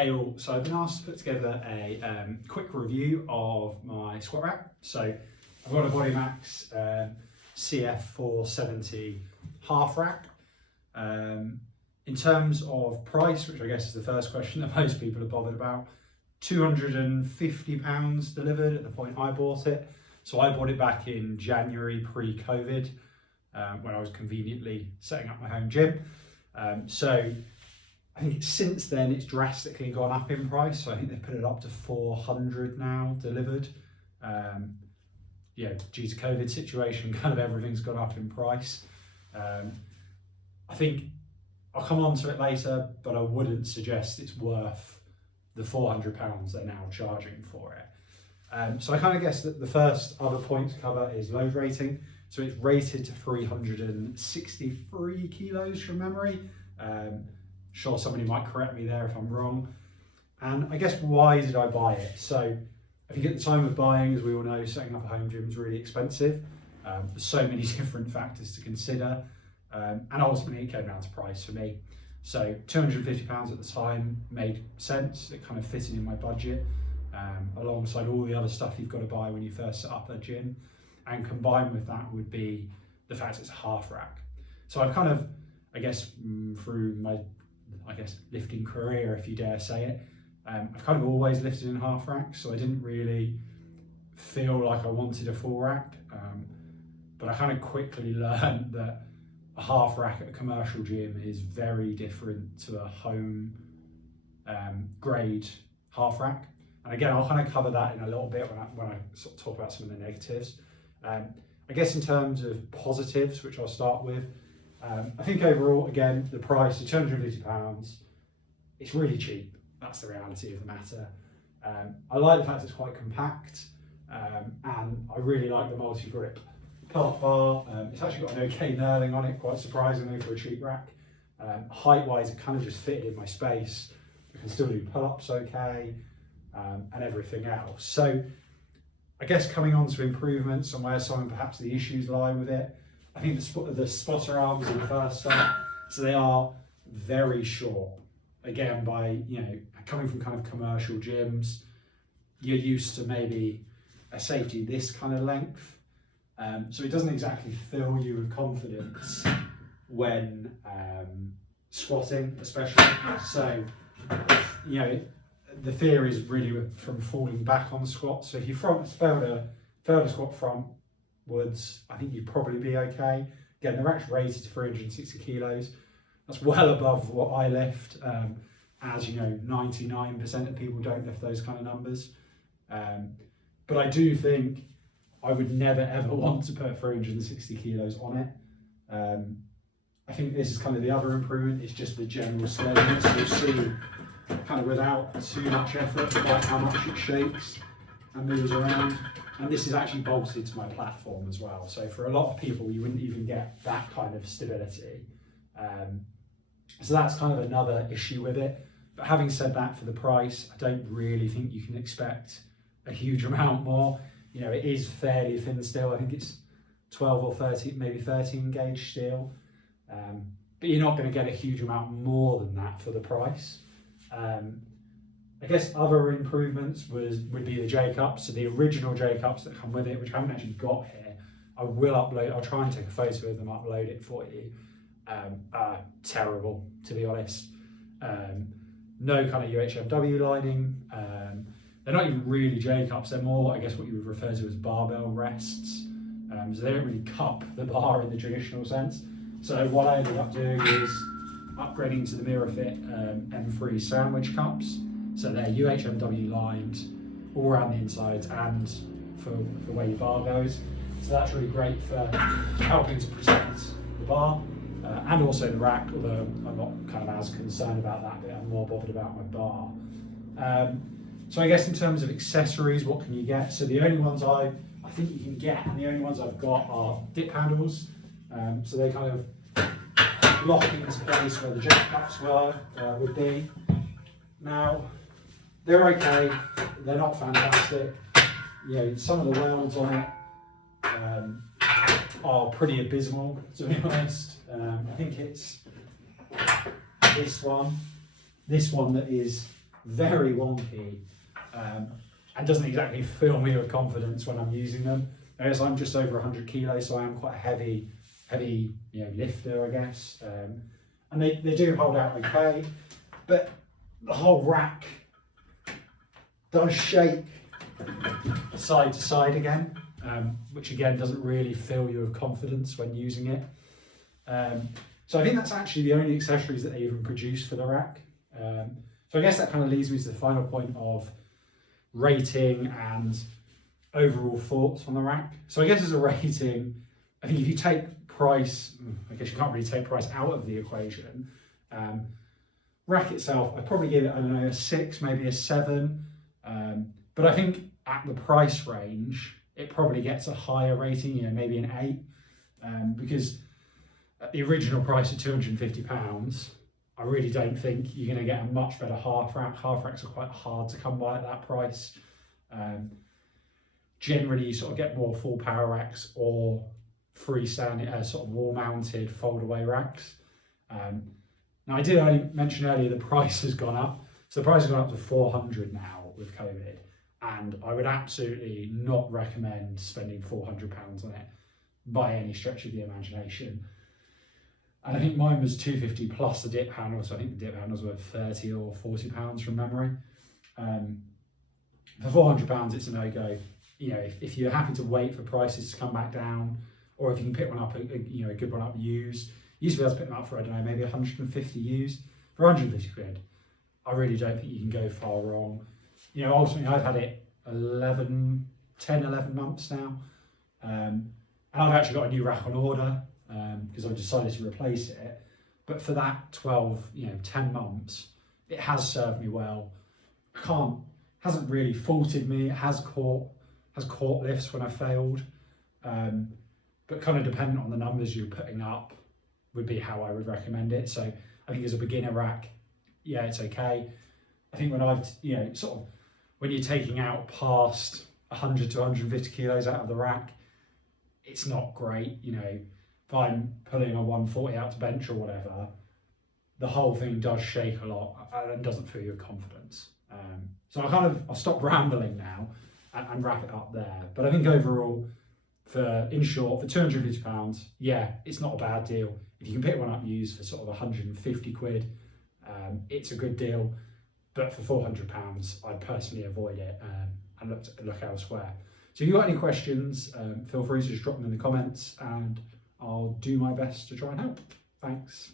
Hey all, so I've been asked to put together a quick review of my squat rack. So I've got a Bodymax CF470 half rack. In terms of price, which I guess is the first question that most people are bothered about, £250 delivered at the point I bought it. So I bought it back in January pre-COVID when I was conveniently setting up my home gym. So I think since then it's drastically gone up in price. So I think they've put it up to 400 now delivered. Yeah, due to COVID situation, kind of everything's gone up in price. I think I'll come on to it later, but I wouldn't suggest it's worth the £400 they're now charging for it. So I kind of guess that the first other point to cover is load rating. So it's rated to 363 kilos from memory. Sure, somebody might correct me there if I'm wrong. And I guess, why did I buy it? So I think at the time of buying, as we all know, setting up a home gym is really expensive. There's so many different factors to consider. And ultimately it came down to price for me. So £250 at the time made sense. It kind of fitted in my budget, alongside all the other stuff you've got to buy when you first set up a gym. And combined with that would be the fact it's a half rack. So I've kind of, I guess, through my, lifting career, if you dare say it, I've kind of always lifted in half racks, so I didn't really feel like I wanted a full rack. But I kind of quickly learned that a half rack at a commercial gym is very different to a home grade half rack. And again, I'll kind of cover that in a little bit when I sort of talk about some of the negatives. I guess in terms of positives, which I'll start with, I think overall, again, the price is £250. It's really cheap. That's the reality of the matter. I like the fact it's quite compact, and I really like the multi-grip pull-up bar. It's actually got an okay knurling on it, quite surprisingly for a cheap rack. Height-wise, it kind of just fitted in my space. I can still do pull-ups okay, and everything else. So I guess coming on to improvements and where some perhaps the issues lie with it, I think the spotter arms are the first step. So they are very short. Again, by coming from kind of commercial gyms, you're used to maybe a safety this kind of length. So it doesn't exactly fill you with confidence when squatting, especially. So, the fear is really from falling back on squats. So if you failed a squat frontwards, I think you'd probably be okay. Again, the rack's rated to 360 kilos. That's well above what I lift. As you know, 99% of people don't lift those kind of numbers. But I do think I would never ever want to put 360 kilos on it. I think this is kind of the other improvement, it's just the general slowness. You'll see kind of without too much effort, quite how much it shakes and moves around. And this is actually bolted to my platform as well. So for a lot of people, you wouldn't even get that kind of stability. So that's kind of another issue with it. But having said that, for the price, I don't really think you can expect a huge amount more. It is fairly thin steel. I think it's 12 or 13, maybe 13 gauge steel. But you're not going to get a huge amount more than that for the price. I guess other improvements would be the J-cups. So the original J-cups that come with it, which I haven't actually got here, I'll try and take a photo of them, upload it for you. Are terrible, to be honest. No kind of UHMW lining. They're not even really J-cups, they're more, I guess, what you would refer to as barbell rests. So they don't really cup the bar in the traditional sense. So what I ended up doing is upgrading to the MirrorFit M3 sandwich cups. So they're UHMW lined all around the insides and for where your bar goes. So that's really great for helping to protect the bar and also the rack, although I'm not kind of as concerned about that bit, I'm more bothered about my bar. So I guess in terms of accessories, what can you get? So the only ones I think you can get, and the only ones I've got, are dip handles. So they kind of lock into place where the jet cups would be. Now, they're okay, they're not fantastic. Some of the welds on it are pretty abysmal, to be honest. I think it's this one that is very wonky, and doesn't exactly fill me with confidence when I'm using them. I guess I'm just over 100 kilos, so I am quite a heavy lifter, I guess. And they do hold out okay, but the whole rack does shake side to side again, which again doesn't really fill you with confidence when using it. So I think that's actually the only accessories that they even produce for the rack. So I guess that kind of leads me to the final point of rating and overall thoughts on the rack. So I guess as a rating, I think if you take price, I guess you can't really take price out of the equation. Rack itself, I'd probably give it, I don't know, a 6, maybe a 7. But I think at the price range, it probably gets a higher rating, you know, maybe an 8. Because at the original price of £250, I really don't think you're going to get a much better half rack. Half racks are quite hard to come by at that price. Generally, you sort of get more full power racks or freestanding, sort of wall-mounted fold-away racks. Now, I did only mention earlier the price has gone up. So the price has gone up to £400 now with COVID, and I would absolutely not recommend spending £400 on it by any stretch of the imagination. And I think mine was £250 plus the dip handle, so I think the dip handles were £30 or £40 from memory. For £400, it's a no-go. You know, if you're happy to wait for prices to come back down, or if you can pick one up, a good one up used. You used to be able to pick them up for, I don't know, maybe 150 used. For 150 quid, I really don't think you can go far wrong. You know, ultimately, I've had it 10, 11 months now. And I've actually got a new rack on order because I've decided to replace it. But for that 10 months, it has served me well. Hasn't really faulted me. It has caught lifts when I failed. But kind of dependent on the numbers you're putting up would be how I would recommend it. So I think as a beginner rack, yeah, it's okay. I think when when you're taking out past 100 to 150 kilos out of the rack, it's not great. You know, if I'm pulling a 140 out to bench or whatever, the whole thing does shake a lot and doesn't fill you with confidence. So I'll stop rambling now and wrap it up there. But I think overall, in short, for £250, yeah, it's not a bad deal. If you can pick one up used for sort of 150 quid, it's a good deal. But for £400, I'd personally avoid it and look elsewhere. So if you've got any questions, feel free to just drop them in the comments and I'll do my best to try and help. Thanks.